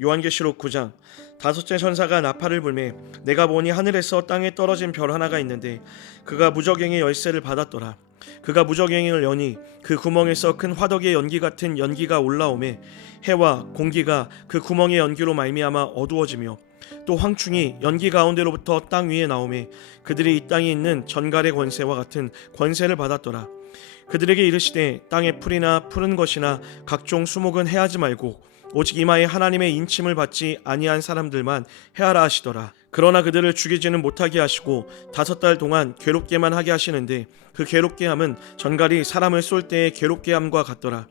요한계시록 9장. 다섯째 천사가 나팔을 불매 내가 보니 하늘에서 땅에 떨어진 별 하나가 있는데 그가 무저갱의 열쇠를 받았더라. 그가 무저갱을 여니 그 구멍에서 큰 화덕의 연기 같은 연기가 올라오매 해와 공기가 그 구멍의 연기로 말미암아 어두워지며 또 황충이 연기 가운데로부터 땅 위에 나오매 그들이 이 땅에 있는 전갈의 권세와 같은 권세를 받았더라. 그들에게 이르시되 땅의 풀이나 푸른 것이나 각종 수목은 해하지 말고 오직 이마에 하나님의 인침을 받지 아니한 사람들만 해하라 하시더라. 그러나 그들을 죽이지는 못하게 하시고 5달 동안 괴롭게만 하게 하시는데 그 괴롭게 함은 전갈이 사람을 쏠 때의 괴롭게 함과 같더라.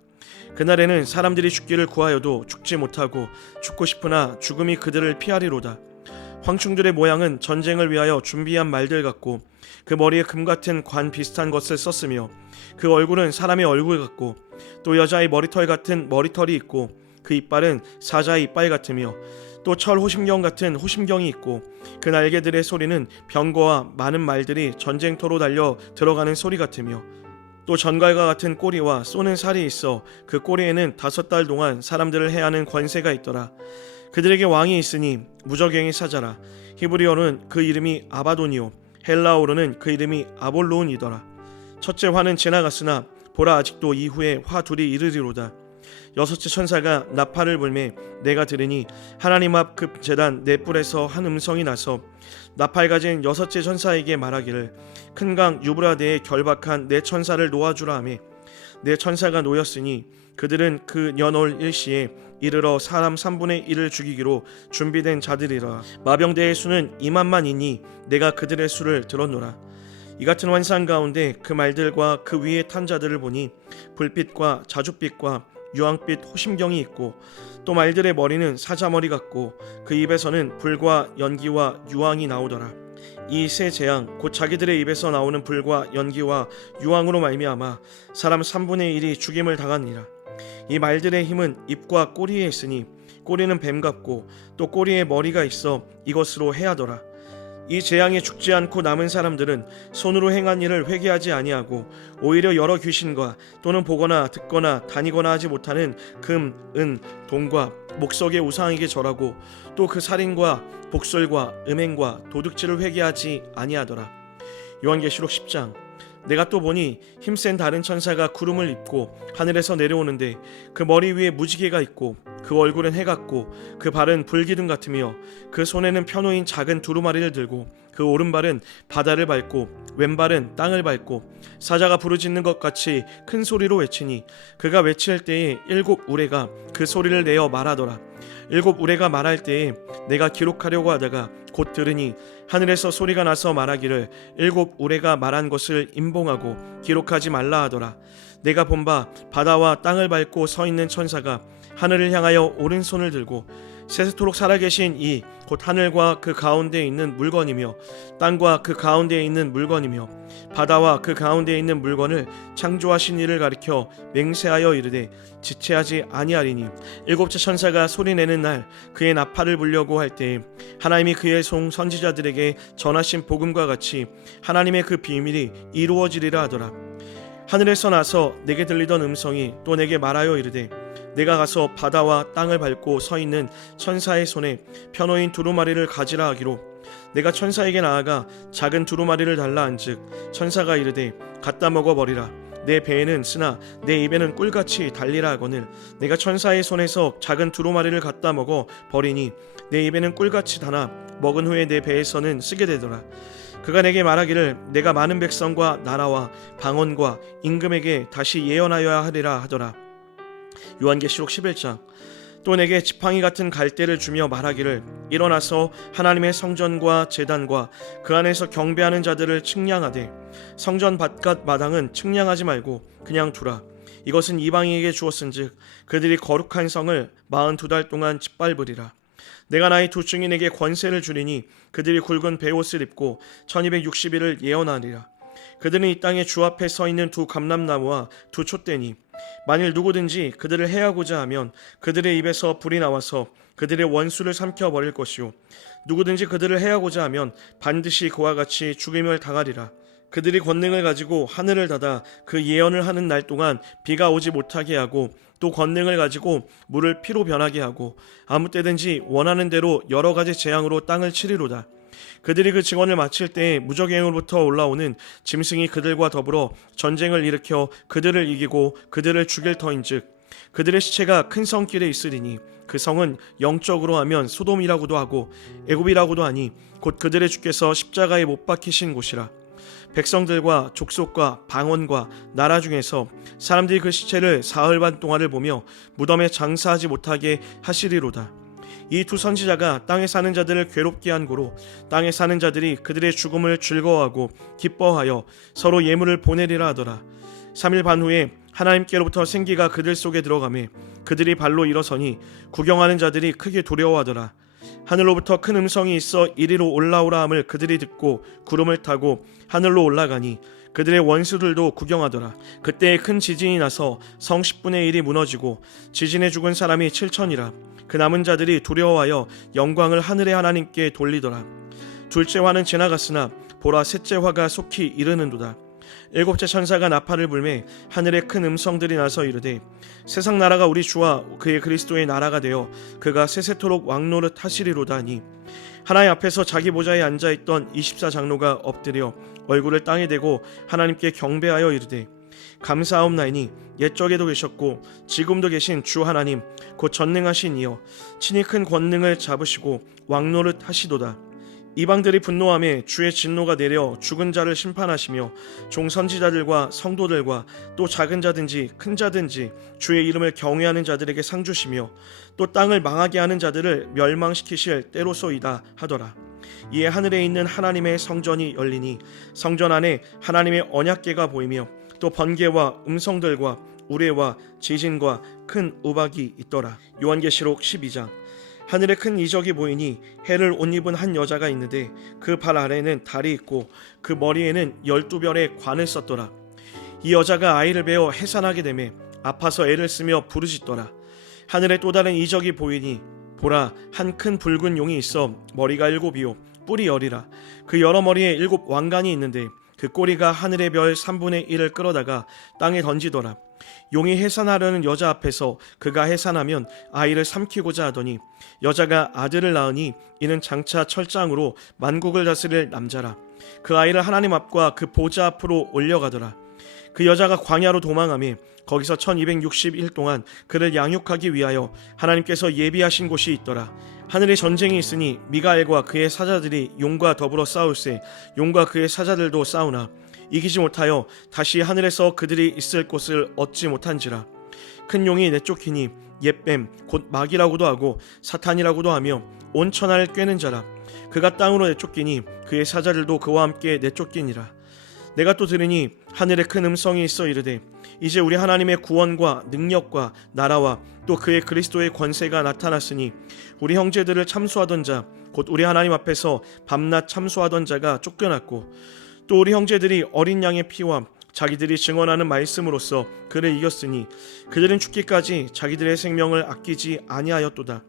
그날에는 사람들이 죽기를 구하여도 죽지 못하고 죽고 싶으나 죽음이 그들을 피하리로다. 황충들의 모양은 전쟁을 위하여 준비한 말들 같고 그 머리에 금 같은 관 비슷한 것을 썼으며 그 얼굴은 사람의 얼굴 같고 또 여자의 머리털 같은 머리털이 있고 그 이빨은 사자의 이빨 같으며 또 철 호심경 같은 호심경이 있고 그 날개들의 소리는 병거와 많은 말들이 전쟁터로 달려 들어가는 소리 같으며 또 전갈과 같은 꼬리와 쏘는 살이 있어 그 꼬리에는 5달 동안 사람들을 해하는 권세가 있더라. 그들에게 왕이 있으니 무저갱의 사자라. 히브리어는 그 이름이 아바돈이요 헬라어로는 그 이름이 아볼로온이더라. 첫째 화는 지나갔으나 보라 아직도 이후에 화 둘이 이르리로다. 여섯째 천사가 나팔을 불매 내가 들으니 하나님 앞 급 제단 네 뿔에서 한 음성이 나서 나팔 가진 여섯째 천사에게 말하기를 큰 강 유브라데에 결박한 네 천사를 놓아주라 하매 네 천사가 놓였으니 그들은 그 연올 일시에 이르러 사람 3분의 1을 죽이기로 준비된 자들이라. 마병대의 수는 2만만이니 내가 그들의 수를 들었노라. 이 같은 환상 가운데 그 말들과 그 위에 탄 자들을 보니 불빛과 자줏빛과 유황빛 호심경이 있고 또 말들의 머리는 사자머리 같고 그 입에서는 불과 연기와 유황이 나오더라. 이 세 재앙 곧 자기들의 입에서 나오는 불과 연기와 유황으로 말미암아 사람 3분의 1이 죽임을 당하니라. 이 말들의 힘은 입과 꼬리에 있으니 꼬리는 뱀 같고 또 꼬리에 머리가 있어 이것으로 해하더라. 이 재앙에 죽지 않고 남은 사람들은 손으로 행한 일을 회개하지 아니하고 오히려 여러 귀신과 또는 보거나 듣거나 다니거나 하지 못하는 금, 은, 동과 목석의 우상에게 절하고 또 그 살인과 복술과 음행과 도둑질을 회개하지 아니하더라. 요한계시록 10장. 내가 또 보니 힘센 다른 천사가 구름을 입고 하늘에서 내려오는데 그 머리 위에 무지개가 있고 그 얼굴은 해 같고 그 발은 불기둥 같으며 그 손에는 펴놓인 작은 두루마리를 들고 그 오른발은 바다를 밟고 왼발은 땅을 밟고 사자가 부르짖는 것 같이 큰 소리로 외치니 그가 외칠 때에 7 우레가 그 소리를 내어 말하더라. 7 우레가 말할 때에 내가 기록하려고 하다가 곧 들으니 하늘에서 소리가 나서 말하기를 7 우레가 말한 것을 임봉하고 기록하지 말라 하더라. 내가 본 바 바다와 땅을 밟고 서 있는 천사가 하늘을 향하여 오른손을 들고 세세토록 살아계신 이 곧 하늘과 그 가운데에 있는 물건이며 땅과 그 가운데에 있는 물건이며 바다와 그 가운데에 있는 물건을 창조하신 이를 가리켜 맹세하여 이르되 지체하지 아니하리니 일곱째 천사가 소리내는 날 그의 나팔을 불려고 할 때에 하나님이 그의 종 선지자들에게 전하신 복음과 같이 하나님의 그 비밀이 이루어지리라 하더라. 하늘에서 나서 내게 들리던 음성이 또 내게 말하여 이르되 내가 가서 바다와 땅을 밟고 서 있는 천사의 손에 펴놓인 두루마리를 가지라 하기로 내가 천사에게 나아가 작은 두루마리를 달라 한즉 천사가 이르되 갖다 먹어버리라. 내 배에는 쓰나 내 입에는 꿀같이 달리라 하거늘 내가 천사의 손에서 작은 두루마리를 갖다 먹어 버리니 내 입에는 꿀같이 다나 먹은 후에 내 배에서는 쓰게 되더라. 그가 내게 말하기를 내가 많은 백성과 나라와 방언과 임금에게 다시 예언하여야 하리라 하더라. 요한계시록 11장. 또 내게 지팡이 같은 갈대를 주며 말하기를 일어나서 하나님의 성전과 제단과 그 안에서 경배하는 자들을 측량하되 성전 바깥 마당은 측량하지 말고 그냥 두라. 이것은 이방인에게 주었은즉 그들이 거룩한 성을 42달 동안 짓밟으리라. 내가 나의 두 증인에게 권세를 주리니 그들이 굵은 베옷을 입고 1260일을 예언하리라. 그들은 이 땅에 주 앞에 서 있는 두 감람나무와 두 촛대니 만일 누구든지 그들을 해하고자 하면 그들의 입에서 불이 나와서 그들의 원수를 삼켜버릴 것이요 누구든지 그들을 해하고자 하면 반드시 그와 같이 죽임을 당하리라. 그들이 권능을 가지고 하늘을 닫아 그 예언을 하는 날 동안 비가 오지 못하게 하고, 또 권능을 가지고 물을 피로 변하게 하고 아무 때든지 원하는 대로 여러 가지 재앙으로 땅을 치리로다. 그들이 그 증언을 마칠 때에 무적행으로부터 올라오는 짐승이 그들과 더불어 전쟁을 일으켜 그들을 이기고 그들을 죽일 터인즉 그들의 시체가 큰 성길에 있으리니 그 성은 영적으로 하면 소돔이라고도 하고 애굽이라고도 하니 곧 그들의 주께서 십자가에 못 박히신 곳이라. 백성들과 족속과 방언과 나라 중에서 사람들이 그 시체를 사흘 반 동안을 보며 무덤에 장사하지 못하게 하시리로다. 이 두 선지자가 땅에 사는 자들을 괴롭게 한 고로 땅에 사는 자들이 그들의 죽음을 즐거워하고 기뻐하여 서로 예물을 보내리라 하더라. 3일 반 후에 하나님께로부터 생기가 그들 속에 들어가매 그들이 발로 일어서니 구경하는 자들이 크게 두려워하더라. 하늘로부터 큰 음성이 있어 이리로 올라오라 함을 그들이 듣고 구름을 타고 하늘로 올라가니 그들의 원수들도 구경하더라. 그때에 큰 지진이 나서 성 10분의 1이 무너지고 지진에 죽은 사람이 7천이라. 그 남은 자들이 두려워하여 영광을 하늘의 하나님께 돌리더라. 둘째 화는 지나갔으나 보라 셋째 화가 속히 이르는도다. 일곱째 천사가 나팔을 불매 하늘에 큰 음성들이 나서 이르되 세상 나라가 우리 주와 그의 그리스도의 나라가 되어 그가 세세토록 왕노릇 하시리로다 하니 하나님 앞에서 자기 보좌에 앉아있던 24장로가 엎드려 얼굴을 땅에 대고 하나님께 경배하여 이르되 감사하옵나이니 옛적에도 계셨고 지금도 계신 주 하나님 곧 전능하신 이여 친히 큰 권능을 잡으시고 왕노릇 하시도다. 이방들이 분노하며 주의 진노가 내려 죽은 자를 심판하시며 종선지자들과 성도들과 또 작은 자든지 큰 자든지 주의 이름을 경외하는 자들에게 상 주시며 또 땅을 망하게 하는 자들을 멸망시키실 때로소이다 하더라. 이에 하늘에 있는 하나님의 성전이 열리니 성전 안에 하나님의 언약궤가 보이며 또 번개와 음성들과 우레와 지진과 큰 우박이 있더라. 요한계시록 12장. 하늘에 큰 이적이 보이니 해를 옷 입은 한 여자가 있는데 그 발 아래에는 달이 있고 그 머리에는 12별의 관을 썼더라. 이 여자가 아이를 베어 해산하게 되매 아파서 애를 쓰며 부르짖더라. 하늘에 또 다른 이적이 보이니 보라 한 큰 붉은 용이 있어 머리가 7이요 뿔이 10이라. 그 여러 머리에 7 왕관이 있는데 그 꼬리가 하늘의 별 3분의 1을 끌어다가 땅에 던지더라. 용이 해산하려는 여자 앞에서 그가 해산하면 아이를 삼키고자 하더니 여자가 아들을 낳으니 이는 장차 철장으로 만국을 다스릴 남자라. 그 아이를 하나님 앞과 그 보좌 앞으로 올려가더라. 그 여자가 광야로 도망하며 거기서 1260일 동안 그를 양육하기 위하여 하나님께서 예비하신 곳이 있더라. 하늘에 전쟁이 있으니 미가엘과 그의 사자들이 용과 더불어 싸울세 용과 그의 사자들도 싸우나 이기지 못하여 다시 하늘에서 그들이 있을 곳을 얻지 못한지라. 큰 용이 내쫓기니 옛뱀 곧 마귀라고도 하고 사탄이라고도 하며 온 천하를 꿰는 자라. 그가 땅으로 내쫓기니 그의 사자들도 그와 함께 내쫓기니라. 내가 또 들으니 하늘에 큰 음성이 있어 이르되 이제 우리 하나님의 구원과 능력과 나라와 또 그의 그리스도의 권세가 나타났으니 우리 형제들을 참수하던 자 곧 우리 하나님 앞에서 밤낮 참수하던 자가 쫓겨났고 또 우리 형제들이 어린 양의 피와 자기들이 증언하는 말씀으로써 그를 이겼으니 그들은 죽기까지 자기들의 생명을 아끼지 아니하였도다.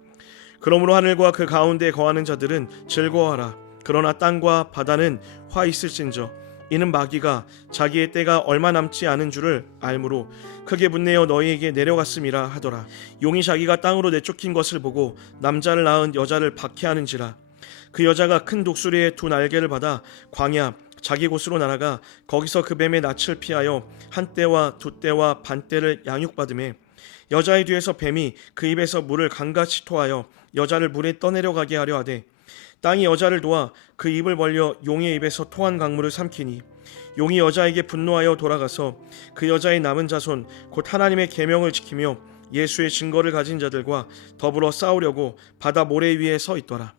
그러므로 하늘과 그 가운데 거하는 자들은 즐거워하라. 그러나 땅과 바다는 화 있을진저 이는 마귀가 자기의 때가 얼마 남지 않은 줄을 알므로 크게 분내어 너희에게 내려갔음이라 하더라. 용이 자기가 땅으로 내쫓긴 것을 보고 남자를 낳은 여자를 박해하는지라. 그 여자가 큰 독수리의 2 날개를 받아 광야 자기 곳으로 날아가 거기서 그 뱀의 낯을 피하여 한 떼와 2 떼와 반 떼를 양육받으매 여자의 뒤에서 뱀이 그 입에서 물을 강같이 토하여 여자를 물에 떠내려가게 하려 하되 땅이 여자를 도와 그 입을 벌려 용의 입에서 토한 강물을 삼키니 용이 여자에게 분노하여 돌아가서 그 여자의 남은 자손 곧 하나님의 계명을 지키며 예수의 증거를 가진 자들과 더불어 싸우려고 바다 모래 위에 서 있더라.